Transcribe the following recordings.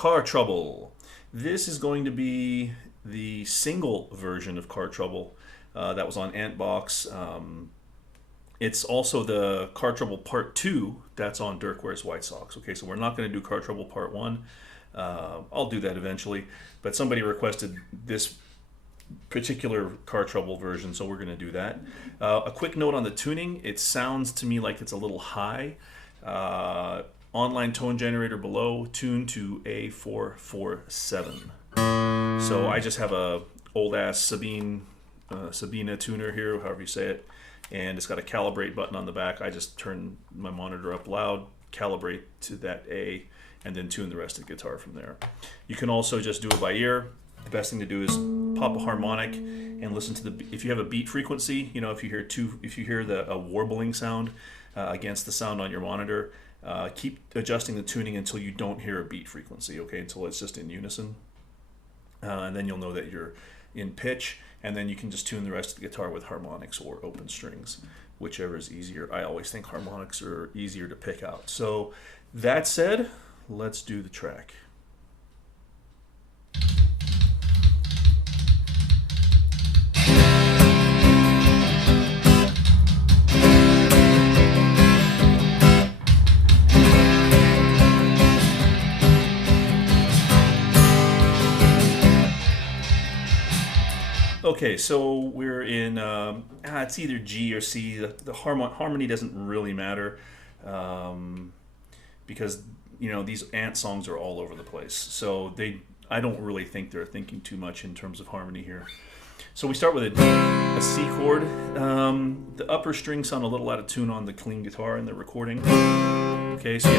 Cartrouble. This is going to be the single version of Cartrouble that was on Antbox. It's also the Cartrouble Part 2 that's on Dirk Wears White Sox. Okay, so we're not going to do Cartrouble Part 1. I'll do that eventually, but somebody requested this particular Cartrouble version, so we're going to do that. A quick note on the tuning: it sounds to me like it's a little high. Online tone generator below, tuned to A447. So I just have a old ass Sabina tuner here, however you say it, and it's got a calibrate button on the back. I just turn my monitor up loud, calibrate to that A, and then tune the rest of the guitar from there. You can also just do it by ear. The best thing to do is pop a harmonic and listen to the. If you have a beat frequency, you know, if you hear a warbling sound against the sound on your monitor, keep adjusting the tuning until you don't hear a beat frequency. Okay, until it's just in unison, and then you'll know that you're in pitch. And then you can just tune the rest of the guitar with harmonics or open strings, whichever is easier. I always think harmonics are easier to pick out. So that said, let's do the track. Okay, so we're in, it's either G or C. The harmony doesn't really matter because, you know, these Ant songs are all over the place. So I don't really think they're thinking too much in terms of harmony here. So we start with a C chord. The upper strings sound a little out of tune on the clean guitar in the recording. Okay, so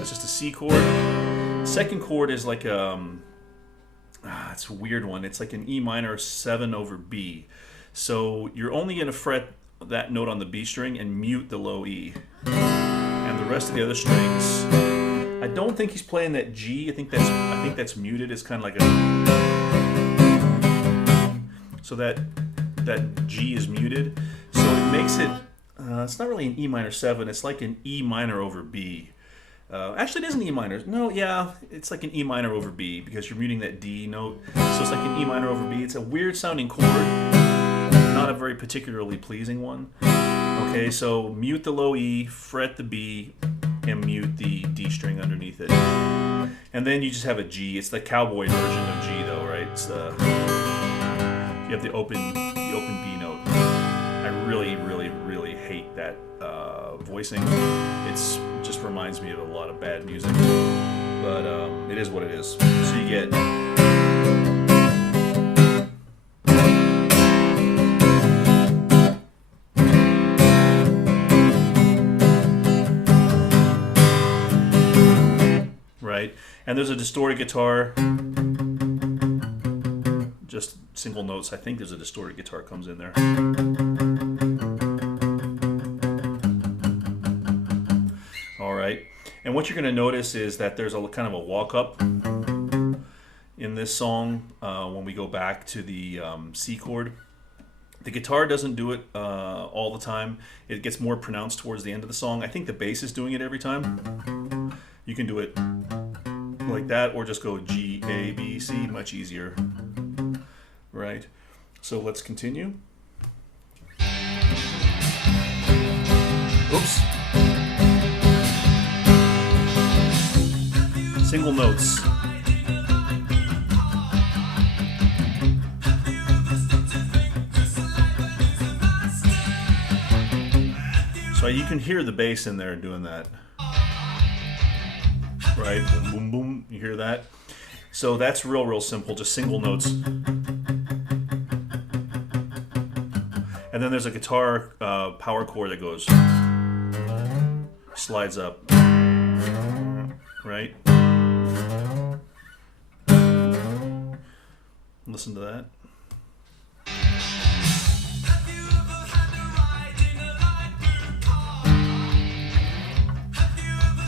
it's just a C chord. Second chord is like it's a weird one. It's like an E minor 7 over B. So you're only going to fret that note on the B string and mute the low E. And the rest of the other strings, I don't think he's playing that G. I think that's muted. It's kind of like a. So that G is muted. So it makes it. It's not really an E minor 7. It's like an E minor over B. Actually, it isn't E minor. No, yeah, it's like an E minor over B because you're muting that D note. So it's like an E minor over B. It's a weird sounding chord, not a very particularly pleasing one. Okay, so mute the low E, fret the B, and mute the D string underneath it. And then you just have a G. It's the cowboy version of G, though, right? It's you have the open B note. I really, really, really hate that voicing. It's just reminds me of a lot of bad music, but it is what it is. So you get right, and there's a distorted guitar, just single notes. I think there's a distorted guitar comes in there. And what you're going to notice is that there's a kind of a walk up in this song when we go back to the C chord. The guitar doesn't do it all the time. It gets more pronounced towards the end of the song. I think the bass is doing it every time. You can do it like that or just go G, A, B, C, much easier. Right? So let's continue. Oops. Single notes. So you can hear the bass in there doing that. Right? Boom, boom, boom. You hear that? So that's real simple, just single notes. And then there's a guitar power chord that goes, slides up. Right? Listen to that.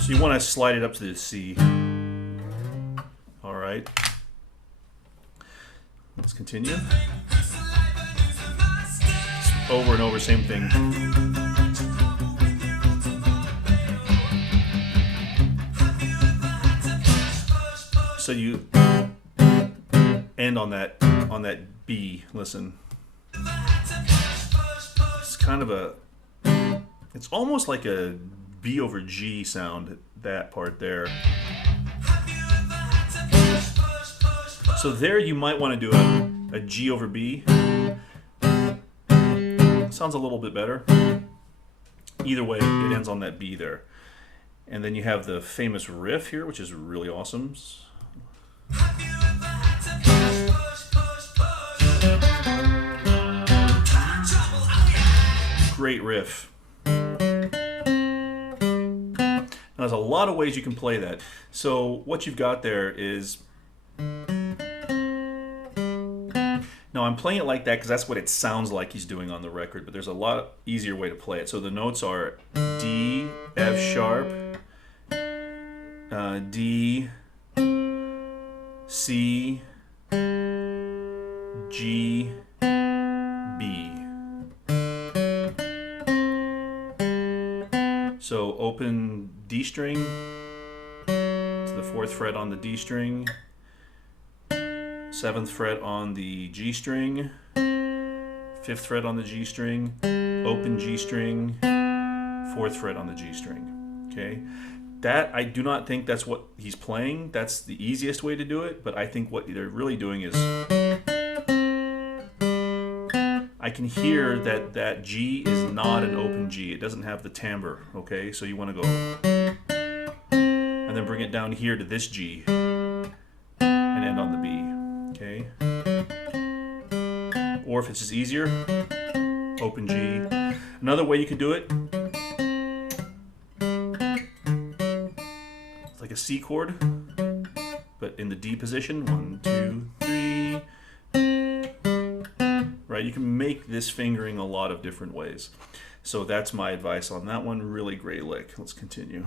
So you want to slide it up to the C. All right. Let's continue. Over and over, same thing. So you end on that B. Listen. It's kind of a, it's almost like a B over G sound, that part there. So there you might want to do a G over B. Sounds a little bit better. Either way, it ends on that B there. And then you have the famous riff here, which is really awesome. Great riff. Now, there's a lot of ways you can play that. So what you've got there is, now I'm playing it like that because that's what it sounds like he's doing on the record, but there's a lot easier way to play it. So the notes are D, F sharp, D, C, G, B. So open D string to the 4th fret on the D string, 7th fret on the G string, 5th fret on the G string, open G string, 4th fret on the G string. Okay, that, I do not think that's what he's playing. That's the easiest way to do it, but I think what they're really doing is, I can hear that that G is not an open G. It doesn't have the timbre. Okay, so you want to go and then bring it down here to this G and end on the B. Okay, or if it's just easier, open G. Another way you can do it, it's like a C chord, but in the D position. 1, 2, 3. Right, you can make this fingering a lot of different ways. So that's my advice on that one. Really great lick. Let's continue.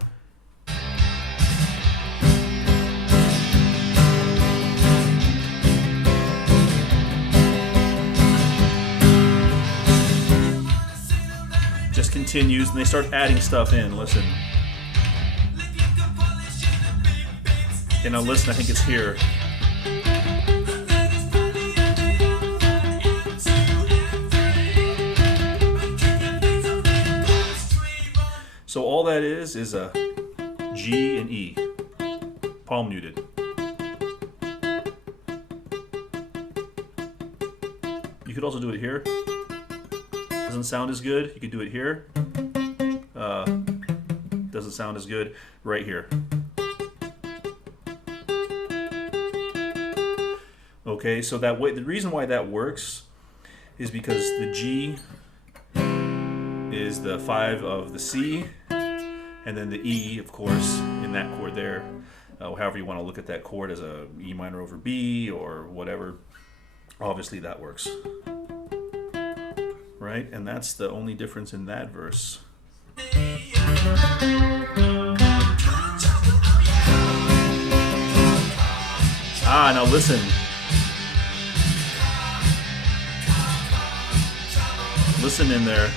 Just continues, and they start adding stuff in. Listen. Okay, now listen, I think it's here. So all that is a G and E, palm muted. You could also do it here. Doesn't sound as good. You could do it here. Doesn't sound as good. Right here. Okay, so that way, the reason why that works is because the G is the 5 of the C, and then the E, of course, in that chord there. However you want to look at that chord, as a E minor over B or whatever. Obviously that works. Right? And that's the only difference in that verse. Ah, now listen. Listen in there.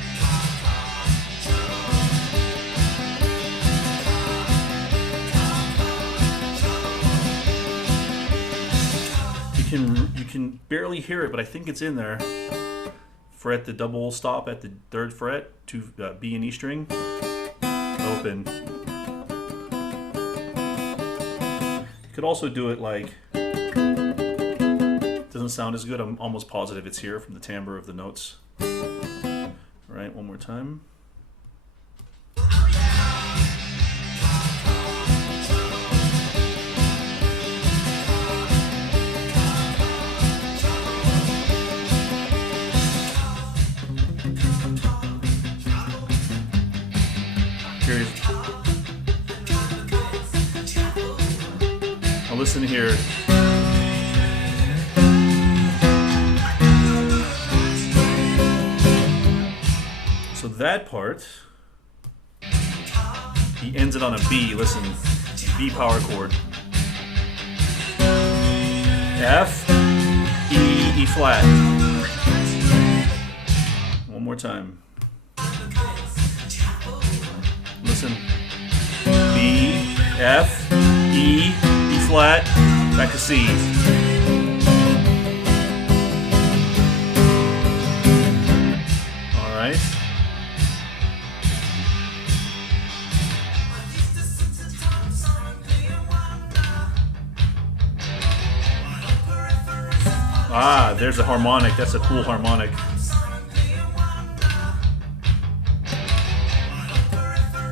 You can barely hear it, but I think it's in there. Fret the double stop at the 3rd fret to B and E string. Open. You could also do it like, doesn't sound as good. I'm almost positive it's here from the timbre of the notes. All right, one more time. Now listen here. So that part, he ends it on a B. Listen, B power chord. F, E, E flat. One more time. Listen. B, F, E, E flat, Back to C. All right. Ah, there's a harmonic. That's a cool harmonic.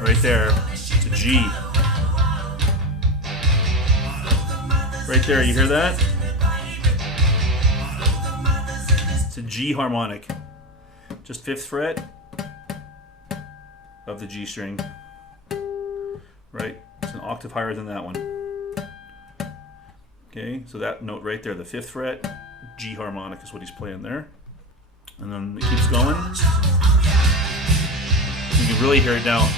Right there. It's a G. Right there, you hear that? It's a G harmonic. Just 5th fret of the G string. Right? It's an octave higher than that one. Okay, so that note right there, the 5th fret, G harmonic is what he's playing there. And then it keeps going. You can really hear it now.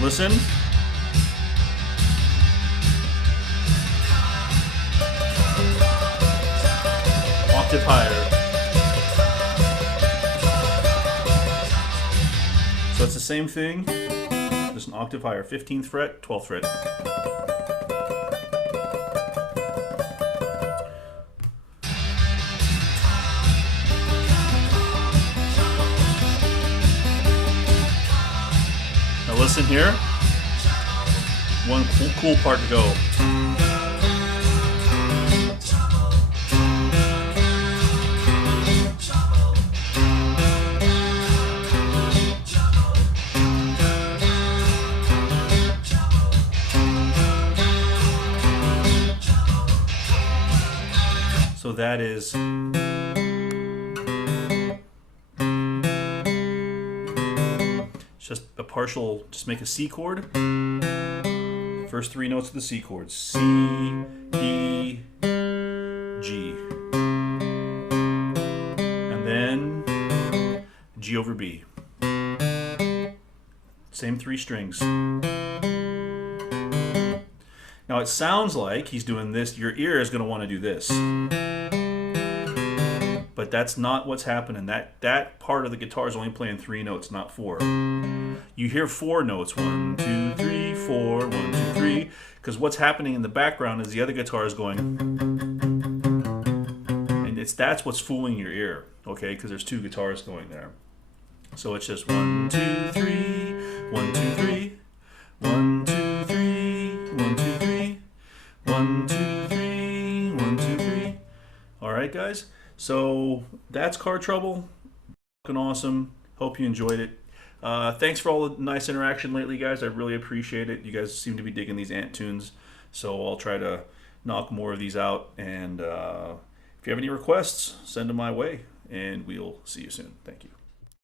Listen. Octave higher. So it's the same thing, just an octave higher. 15th fret, 12th fret. Now listen here. One cool part to go. So that is just a partial, just make a C chord. First 3 notes of the C chord. C, E, G. And then G over B. Same 3 strings. Now it sounds like he's doing this. Your ear is going to want to do this. But that's not what's happening. That part of the guitar is only playing 3 notes, not 4. You hear 4 notes. 1, 2, 3, 4, 1, 2, 3. Because what's happening in the background is the other guitar is going. And that's what's fooling your ear, okay? Because there's 2 guitars going there. So it's just 1, 2, 3, 1, 2, 3, 1, 2, 3, 1, 2, 3, 1, 2, 3, 1, 2, 3. All right, guys. So that's Cartrouble. Fucking awesome. Hope you enjoyed it. Thanks for all the nice interaction lately, guys. I really appreciate it. You guys seem to be digging these ant tunes, so I'll try to knock more of these out. And if you have any requests, send them my way, and we'll see you soon. Thank you.